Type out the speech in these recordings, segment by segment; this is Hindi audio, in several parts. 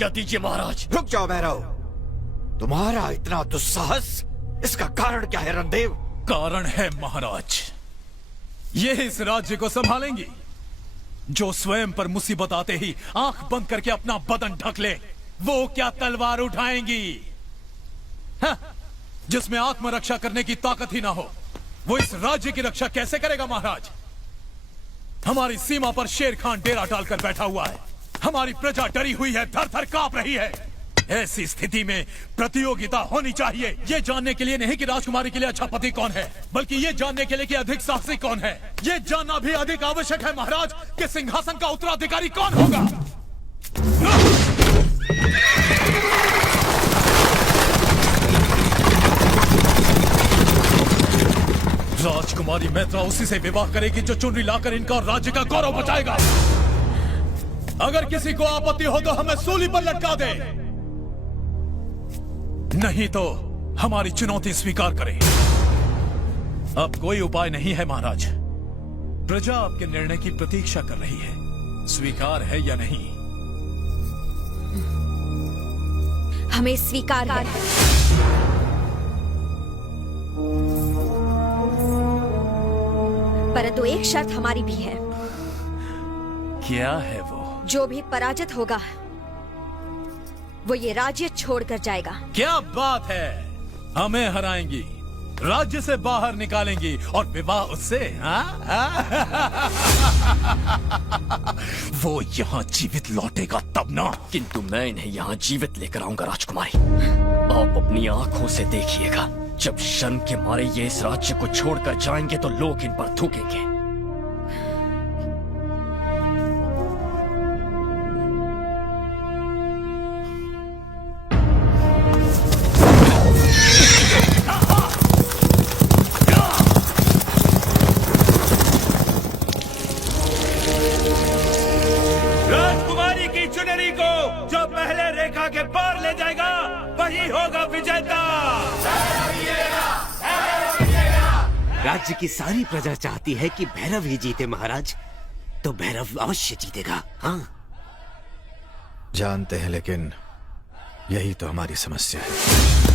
आज्ञा दीजिए महाराज। रुक जाओ भैरव, तुम्हारा इतना दुस्साहस, इसका कारण क्या है रणदेव? कारण है महाराज, ये इस राज्य को संभालेंगी जो स्वयं पर मुसीबत आते ही आंख बंद करके अपना बदन ढक ले। वो क्या तलवार उठाएंगी? हाँ, जिसमें आत्मरक्षा करने की ताकत ही ना हो, वो इस राज्य की रक्षा कैसे करेगा महाराज? हमारी सीमा पर शेर खान डेरा डालकर बैठा हुआ है, हमारी प्रजा डरी हुई है, थर थर कांप रही है। ऐसी स्थिति में प्रतियोगिता होनी चाहिए, ये जानने के लिए नहीं कि राजकुमारी के लिए अच्छा पति कौन है, बल्कि ये जानने के लिए कि अधिक साहसी कौन है। ये जानना भी अधिक आवश्यक है महाराज कि सिंहासन का उत्तराधिकारी कौन होगा। राजकुमारी मैत्रा उसी से विवाह करेगी जो चुनरी लाकर इनका और राज्य का गौरव बचाएगा। अगर किसी को आपत्ति हो तो हमें सूली पर लटका दे, नहीं तो हमारी चुनौती स्वीकार करें। अब कोई उपाय नहीं है महाराज, प्रजा आपके निर्णय की प्रतीक्षा कर रही है, स्वीकार है या नहीं? हमें स्वीकार है। परंतु एक शर्त हमारी भी है। क्या है वो? जो भी पराजित होगा वो ये राज्य छोड़कर जाएगा। क्या बात है, हमें हराएंगी, राज्य से बाहर निकालेंगी और विवाह उससे? वो यहाँ जीवित लौटेगा तब ना। किंतु मैं इन्हें यहाँ जीवित लेकर आऊंगा राजकुमारी। आप अपनी आंखों से देखिएगा, जब शर्म के मारे ये इस राज्य को छोड़कर जाएंगे तो लोग इन पर थूकेंगे। राजकुमारी की चुनरी को जो पहले रेखा के पार ले जाएगा वही होगा विजेता। राज्य की सारी प्रजा चाहती है कि भैरव ही जीते महाराज, तो भैरव अवश्य जीतेगा। हाँ जानते हैं, लेकिन यही तो हमारी समस्या है।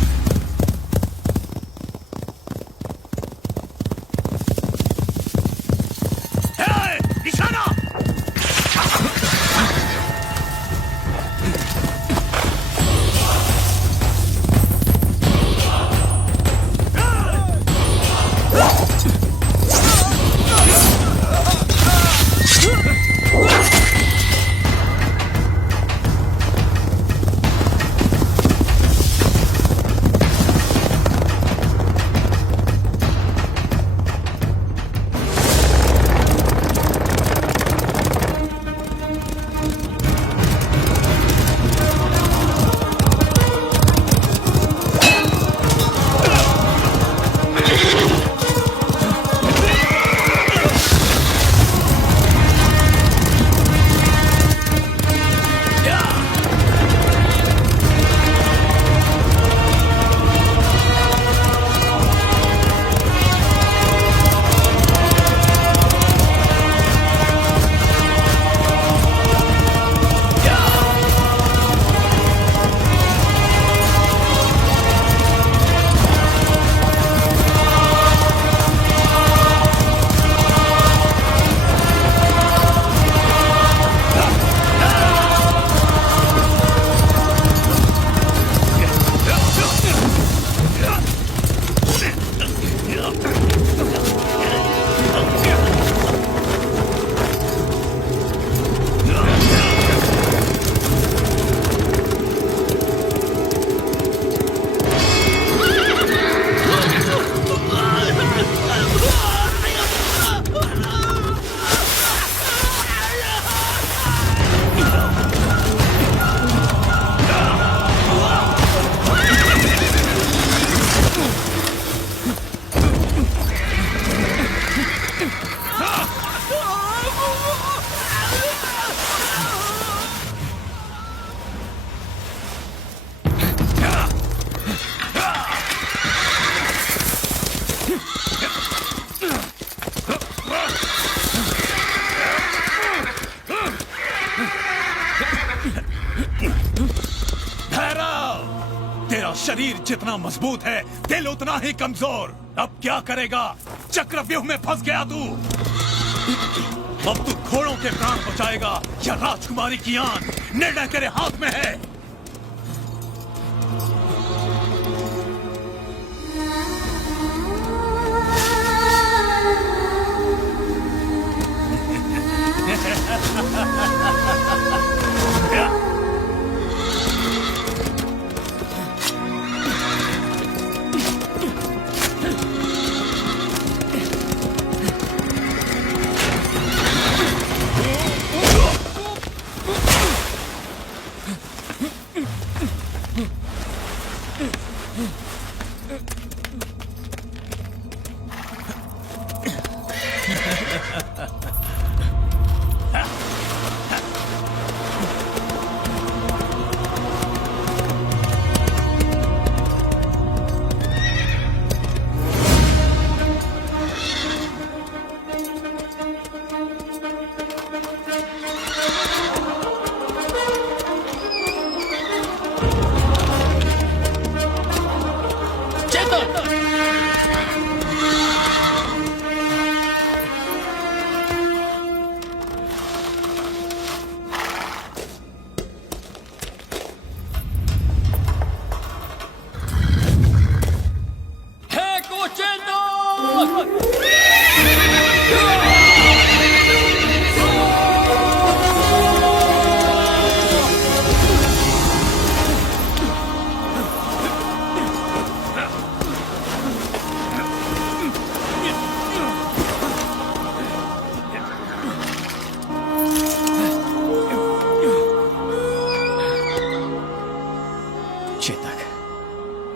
शरीर जितना मजबूत है, दिल उतना ही कमजोर। अब क्या करेगा? चक्रव्यूह में फंस गया तू। अब तू घोड़ों के प्राण बचाएगा या राजकुमारी की आन? निर्णय तेरे हाथ में है।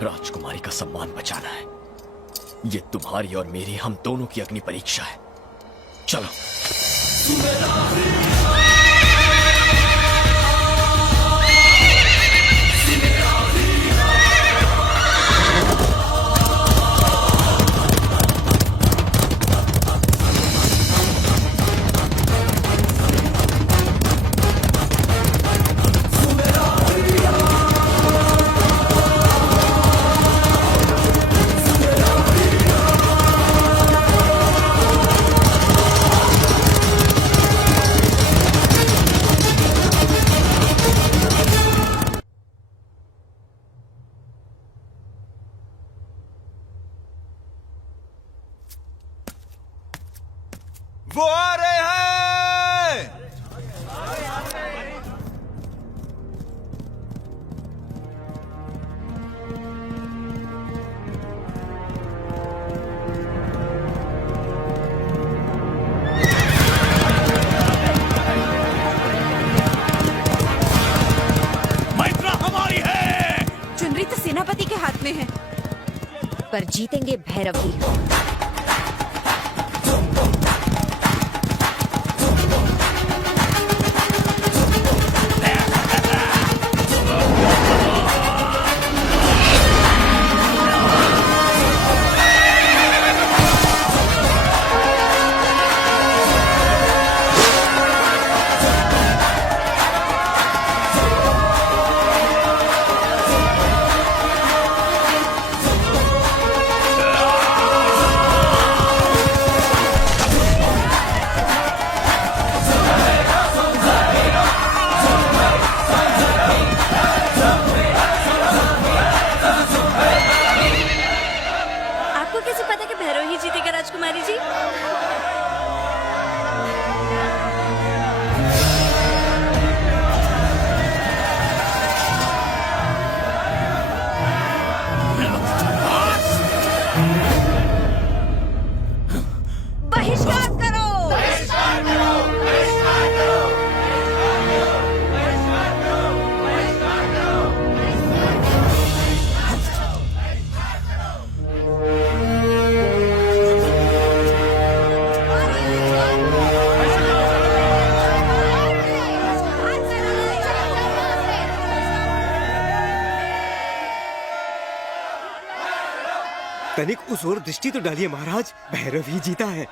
राजकुमारी का सम्मान बचाना है। ये तुम्हारी और मेरी, हम दोनों की अग्नि परीक्षा है। चलो। वो आ रहे हैं। मैत्रा हमारी है। चुनरी तो सेनापति के हाथ में है, पर जीतेंगे भैरव ही। राजकुमारी जी, बहिष्कार करो। तनिक उस ओर दृष्टि तो डालिए महाराज, भैरव ही जीता है।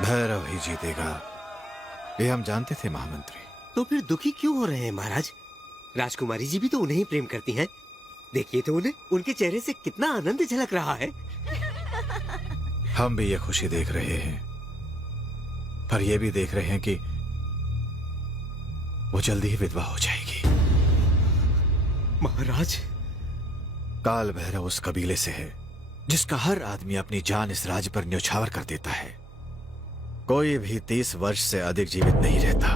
भैरव ही जीतेगा, ये हम जानते थे महामंत्री। तो फिर दुखी क्यों हो रहे हैं महाराज? राजकुमारी जी भी तो उन्हें ही प्रेम करती हैं। देखिए तो उन्हें, उनके चेहरे से कितना आनंद झलक रहा है। हम भी ये खुशी देख रहे हैं, पर ये भी देख रहे हैं कि वो जल्दी ही विधवा हो जाएगी। महाराज, काल भैरव उस कबीले से है जिसका हर आदमी अपनी जान इस राज्य पर न्यौछावर कर देता है। कोई भी 30 वर्ष से अधिक जीवित नहीं रहता।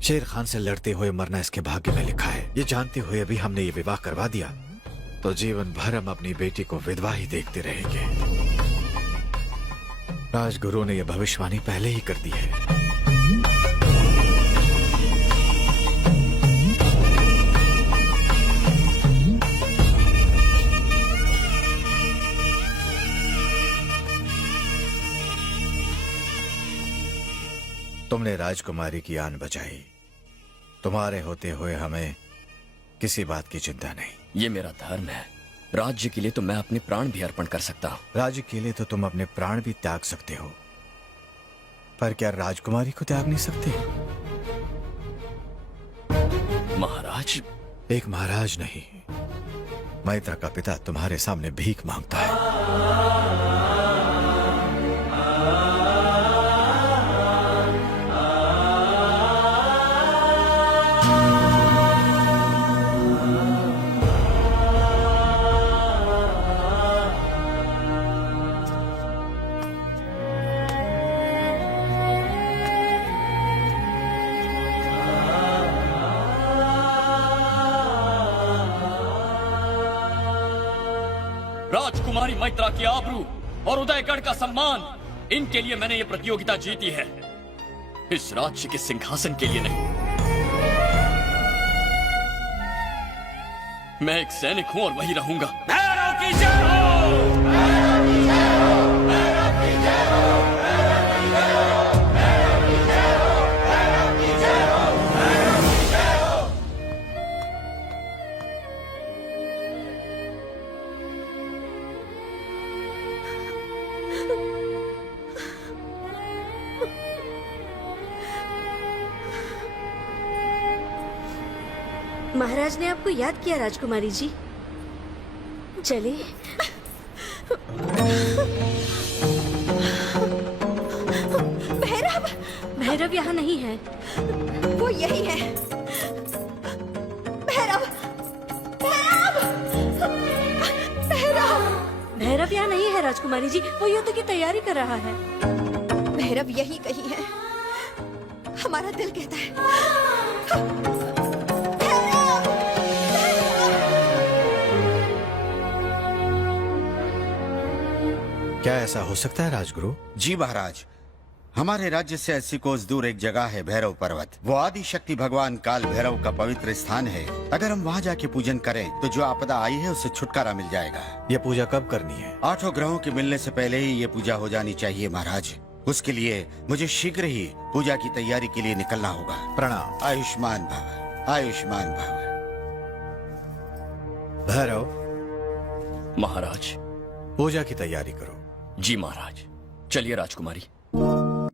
शेर खान से लड़ते हुए मरना इसके भाग्य में लिखा है। ये जानते हुए भी हमने ये विवाह करवा दिया तो जीवन भर हम अपनी बेटी को विधवा ही देखते रहेंगे। राजगुरु ने यह भविष्यवाणी पहले ही कर दी है। तुमने राजकुमारी की आन बचाई। तुम्हारे होते हुए हमें किसी बात की चिंता नहीं। ये मेरा धर्म है। राज्य के लिए तो मैं अपने प्राण भी अर्पण कर सकता हूँ। राज्य के लिए तो तुम अपने प्राण भी त्याग सकते हो, पर क्या राजकुमारी को त्याग नहीं सकते? महाराज, एक महाराज नहीं, मैत्रा का पिता तुम्हारे सामने भीख मांगता है। राजकुमारी मैत्रा की आबरू और उदयगढ़ का सम्मान, इनके लिए मैंने ये प्रतियोगिता जीती है, इस राज्य के सिंहासन के लिए नहीं। मैं एक सैनिक हूं और वही रहूंगा। भैरव की जय हो! भैरव की जय हो! भैरव की जय हो! भैरव की जय हो! भैरव की जय हो! भैरव की जय हो! भैरव की जय हो! महाराज ने आपको याद किया राजकुमारी जी। चलिए। भैरव! भैरव यहाँ नहीं है। वो यही है। भैरव! भैरव! भैरव! भैरव यहाँ नहीं है राजकुमारी जी, वो युद्ध की तैयारी कर रहा है। भैरव यही कहीं है, हमारा दिल कहता है। क्या ऐसा हो सकता है राजगुरु? जी महाराज, हमारे राज्य से 80 कोस दूर एक जगह है भैरव पर्वत। वो आदि शक्ति भगवान काल भैरव का पवित्र स्थान है। अगर हम वहाँ जाके पूजन करें तो जो आपदा आई है उससे छुटकारा मिल जाएगा। यह पूजा कब करनी है? 8 ग्रहों के मिलने से पहले ही ये पूजा हो जानी चाहिए महाराज। उसके लिए मुझे शीघ्र ही पूजा की तैयारी के लिए निकलना होगा। प्रणाम। आयुष्मान भव, आयुष्मान भव। महाराज, पूजा की तैयारी करो। जी महाराज। चलिए राजकुमारी।